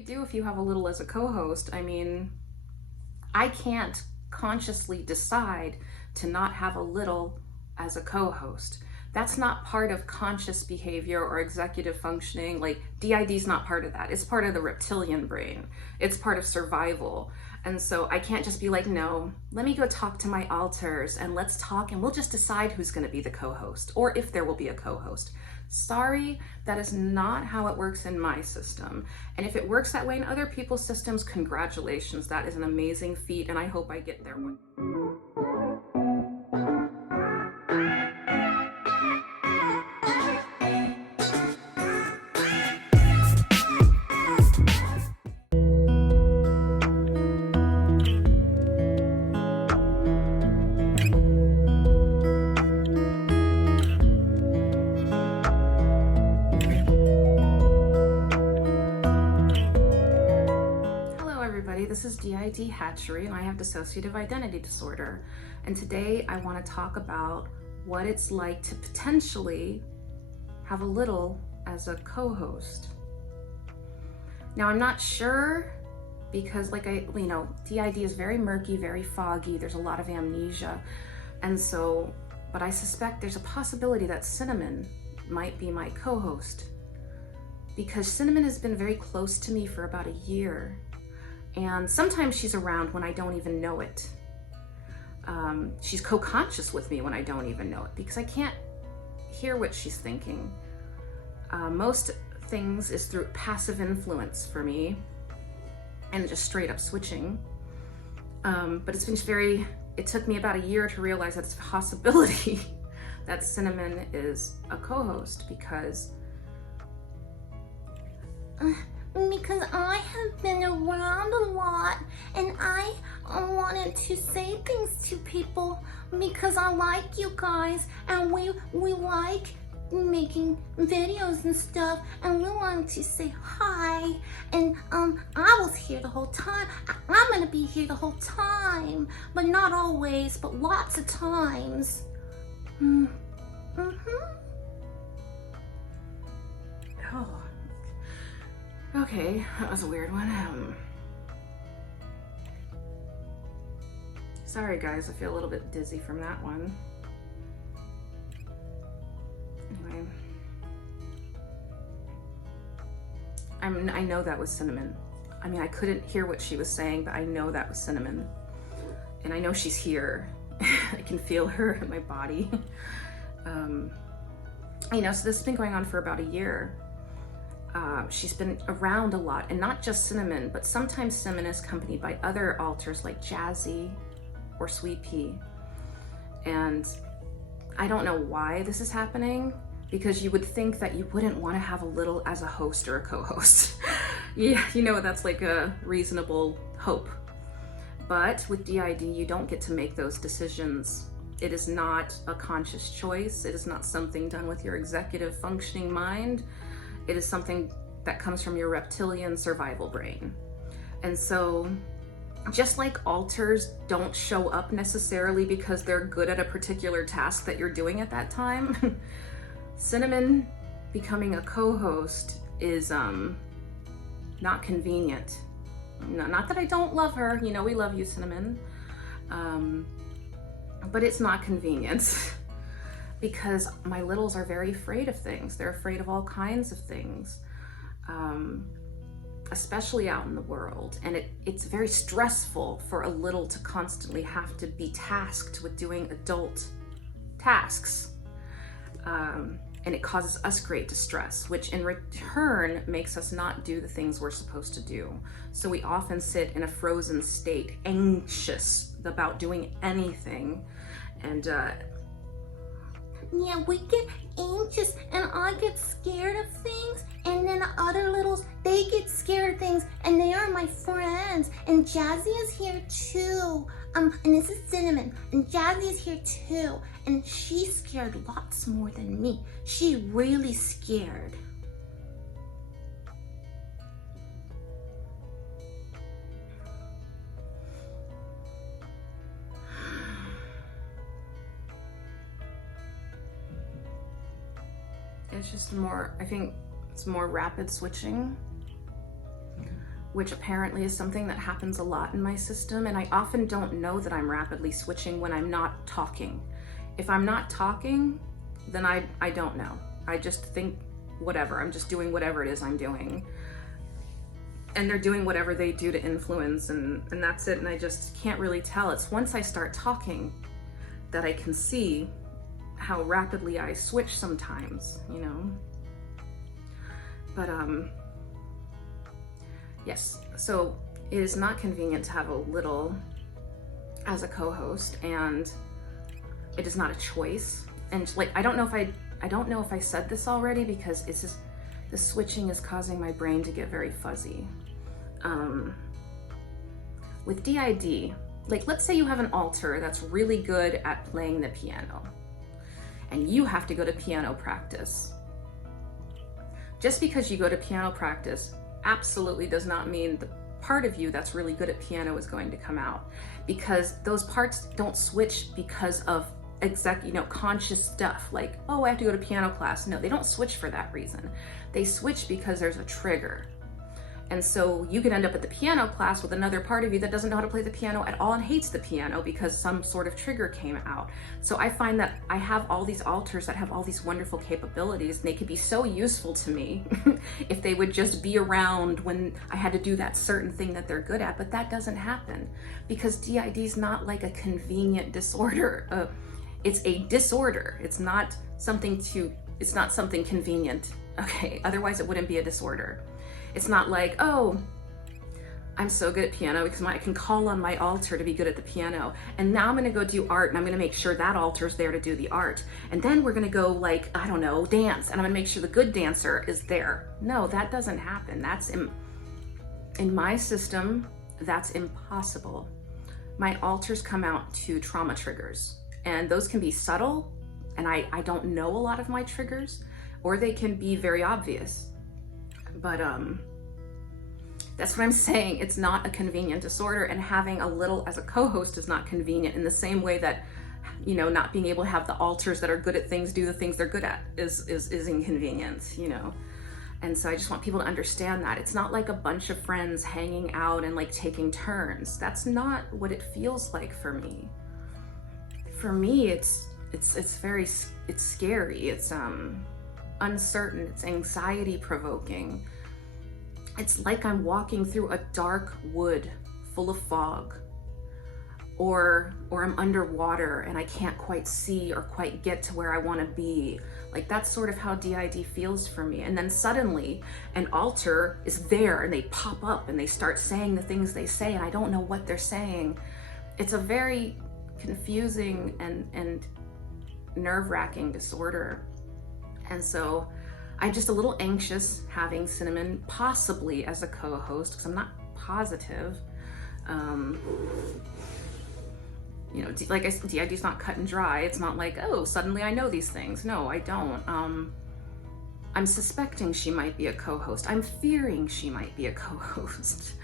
you do if you have a little as a co-host? I mean, I can't consciously decide to not have a little as a co-host. That's not part of conscious behavior or executive functioning. Like DID is not part of that. It's part of the reptilian brain. It's part of survival. And so I can't just be like, no, let me go talk to my alters and let's talk and we'll just decide who's going to be the co-host or if there will be a co-host. Sorry, that is not how it works in my system. And if it works that way in other people's systems, congratulations. That is an amazing feat and I hope I get there one. This is DID Hatchery and I have dissociative identity disorder. And today I want to talk about what it's like to potentially have a little as a co-host. Now I'm not sure because DID is very murky, very foggy. There's a lot of amnesia. And so, but I suspect there's a possibility that Cinnamon might be my co-host because Cinnamon has been very close to me for about a year. And sometimes she's around when I don't even know it. She's co-conscious with me when I don't even know it because I can't hear what she's thinking. Most things is through passive influence for me and just straight up switching. But it's been it took me about a year to realize that it's a possibility that Cinnamon is a co-host because I have been around a lot and I wanted to say things to people because I like you guys and we like making videos and stuff and we wanted to say hi and I was here the whole time. I'm gonna be here the whole time, but not always, but lots of times. Oh. Okay, that was a weird one. Sorry guys, I feel a little bit dizzy from that one. Anyway. I know that was Cinnamon. I mean, I couldn't hear what she was saying, but I know that was Cinnamon. And I know she's here. I can feel her in my body. So this has been going on for about a year. She's been around a lot, and not just Cinnamon, but sometimes Cinnamon is accompanied by other alters like Jazzy or Sweet Pea. And I don't know why this is happening, because you would think that you wouldn't want to have a little as a host or a co-host. Yeah, that's like a reasonable hope. But with DID, you don't get to make those decisions. It is not a conscious choice. It is not something done with your executive functioning mind. It is something that comes from your reptilian survival brain. And so just like alters don't show up necessarily because they're good at a particular task that you're doing at that time, Cinnamon becoming a co-host is not convenient. Not that I don't love her, we love you, Cinnamon, but it's not convenient. Because my littles are very afraid of things. They're afraid of all kinds of things, especially out in the world. And it's very stressful for a little to constantly have to be tasked with doing adult tasks. And it causes us great distress, which in return makes us not do the things we're supposed to do. So we often sit in a frozen state, anxious about doing anything. And yeah, we get anxious and I get scared of things, and then the other littles, they get scared of things and they are my friends. And Jazzy is here too. And this is Cinnamon, and Jazzy is here too. And she's scared lots more than me. She's really scared. It's just I think it's more rapid switching. which apparently is something that happens a lot in my system. And I often don't know that I'm rapidly switching when I'm not talking. If I'm not talking, then I don't know. I just think whatever, I'm just doing whatever it is I'm doing. And they're doing whatever they do to influence, and that's it. And I just can't really tell. It's once I start talking that I can see how rapidly I switch sometimes, you know? But yes, so it is not convenient to have a little as a co-host, and it is not a choice. And like, I don't know if I said this already, because it's just, the switching is causing my brain to get very fuzzy. With DID, like, let's say you have an alter that's really good at playing the piano, and you have to go to piano practice. Just because you go to piano practice absolutely does not mean the part of you that's really good at piano is going to come out, because those parts don't switch because of conscious stuff like, oh, I have to go to piano class. No, they don't switch for that reason. They switch because there's a trigger. And so you can end up at the piano class with another part of you that doesn't know how to play the piano at all and hates the piano because some sort of trigger came out. So I find that I have all these alters that have all these wonderful capabilities, and they could be so useful to me if they would just be around when I had to do that certain thing that they're good at. But that doesn't happen because DID is not like a convenient disorder. It's a disorder. It's not something convenient. Okay, otherwise it wouldn't be a disorder. It's not like, oh, I'm so good at piano because I can call on my alter to be good at the piano. And now I'm gonna go do art, and I'm gonna make sure that alter's there to do the art. And then we're gonna go, like, I don't know, dance, and I'm gonna make sure the good dancer is there. No, that doesn't happen. That's in my system, that's impossible. My alters come out to trauma triggers, and those can be subtle, and I don't know a lot of my triggers, or they can be very obvious. But that's what I'm saying. It's not a convenient disorder, and having a little as a co-host is not convenient in the same way that, you know, not being able to have the alters that are good at things do the things they're good at is inconvenience, you know. And so I just want people to understand that it's not like a bunch of friends hanging out and like taking turns. That's not what it feels like for me. For me, it's scary. It's uncertain. It's anxiety provoking. It's like I'm walking through a dark wood full of fog, or I'm underwater and I can't quite see or quite get to where I want to be. Like, that's sort of how DID feels for me. And then suddenly an alter is there and they pop up and they start saying the things they say, and I don't know what they're saying. It's a very confusing and nerve-wracking disorder. And so I'm just a little anxious having Cinnamon possibly as a co-host, because I'm not positive. You know, like I said, DID is not cut and dry. It's not like, oh, suddenly I know these things. No, I don't. I'm suspecting she might be a co-host. I'm fearing she might be a co-host.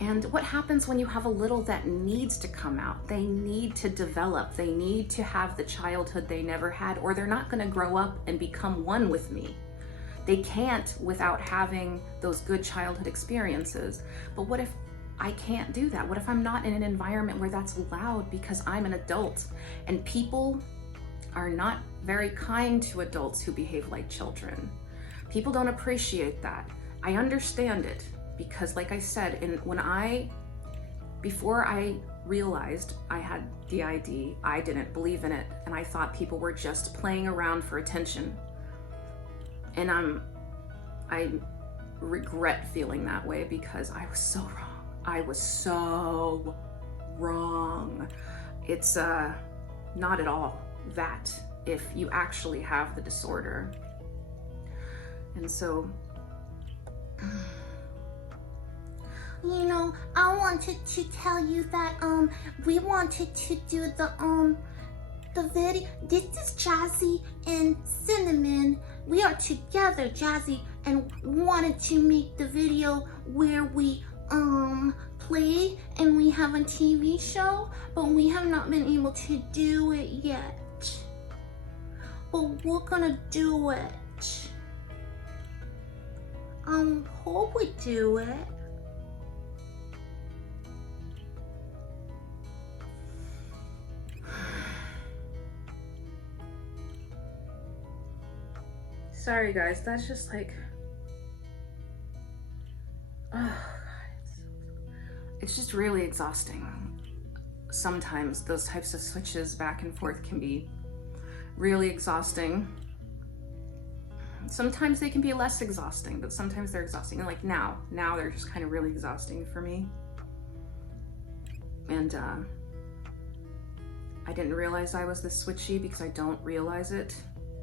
And what happens when you have a little that needs to come out? They need to develop. They need to have the childhood they never had, or they're not going to grow up and become one with me. They can't without having those good childhood experiences. But what if I can't do that? What if I'm not in an environment where that's allowed because I'm an adult? And people are not very kind to adults who behave like children. People don't appreciate that. I understand it. Because like I said, before I realized I had DID, I didn't believe in it, and I thought people were just playing around for attention. And I regret feeling that way because I was so wrong. I was so wrong. It's not at all that if you actually have the disorder. And so you know, I wanted to tell you that we wanted to do the video. This is Jazzy and Cinnamon. We are together, Jazzy, and wanted to make the video where we play and we have a TV show, but we have not been able to do it yet. But we're gonna do it. Hope we do it. Sorry guys, that's just like, oh God, it's just really exhausting. Sometimes those types of switches back and forth can be really exhausting. Sometimes they can be less exhausting, but sometimes they're exhausting. And like now they're just kind of really exhausting for me. And I didn't realize I was this switchy because I don't realize it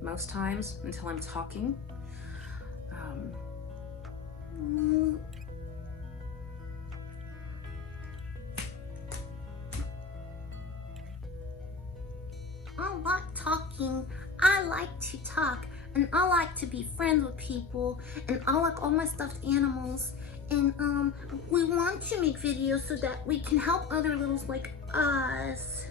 most times until I'm talking. I like talking. I like to talk. And I like to be friends with people. And I like all my stuffed animals. And we want to make videos so that we can help other littles like us.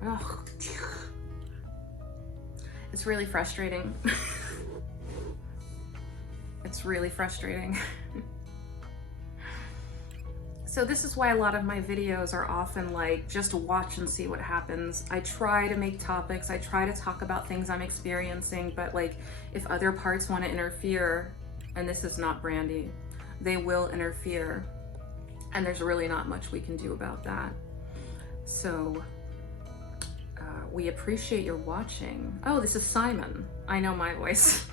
Oh, it's really frustrating. It's really frustrating. So this is why a lot of my videos are often like, just watch and see what happens. I try to make topics, I try to talk about things I'm experiencing, but like if other parts want to interfere, and this is not Brandy, they will interfere. And there's really not much we can do about that. So we appreciate your watching. Oh, this is Simon. I know my voice.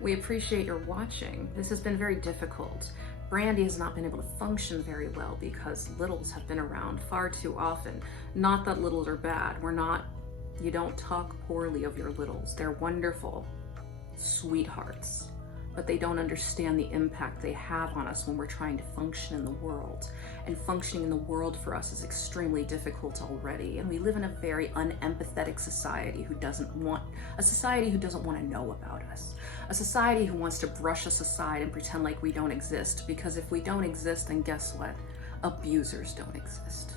We appreciate your watching. This has been very difficult. Brandy has not been able to function very well because littles have been around far too often. Not that littles are bad. You don't talk poorly of your littles. They're wonderful sweethearts, but they don't understand the impact they have on us when we're trying to function in the world. And functioning in the world for us is extremely difficult already. And we live in a very unempathetic society who doesn't want to know about us. A society who wants to brush us aside and pretend like we don't exist, because if we don't exist, then guess what? Abusers don't exist.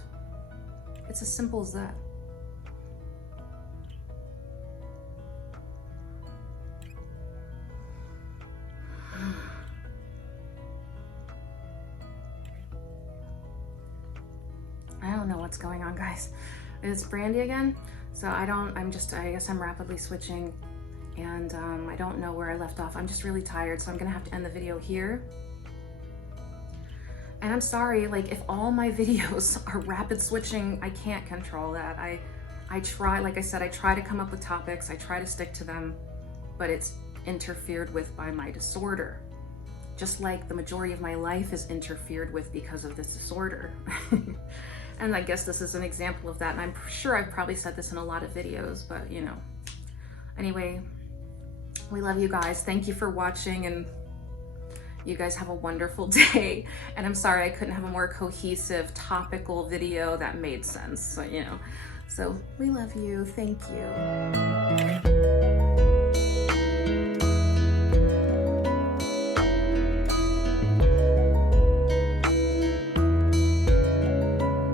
It's as simple as that. I don't know what's going on, guys. It's Brandy again. So I guess I'm rapidly switching, and I don't know where I left off. I'm just really tired, so I'm gonna have to end the video here. And I'm sorry, like, if all my videos are rapid switching, I can't control that. I try, like I said, I try to come up with topics, I try to stick to them, but it's interfered with by my disorder. Just like the majority of my life is interfered with because of this disorder. And I guess this is an example of that, and I'm sure I've probably said this in a lot of videos, but you know. Anyway, we love you guys. Thank you for watching, and you guys have a wonderful day. And I'm sorry I couldn't have a more cohesive, topical video that made sense, so, you know. So we love you. Thank you.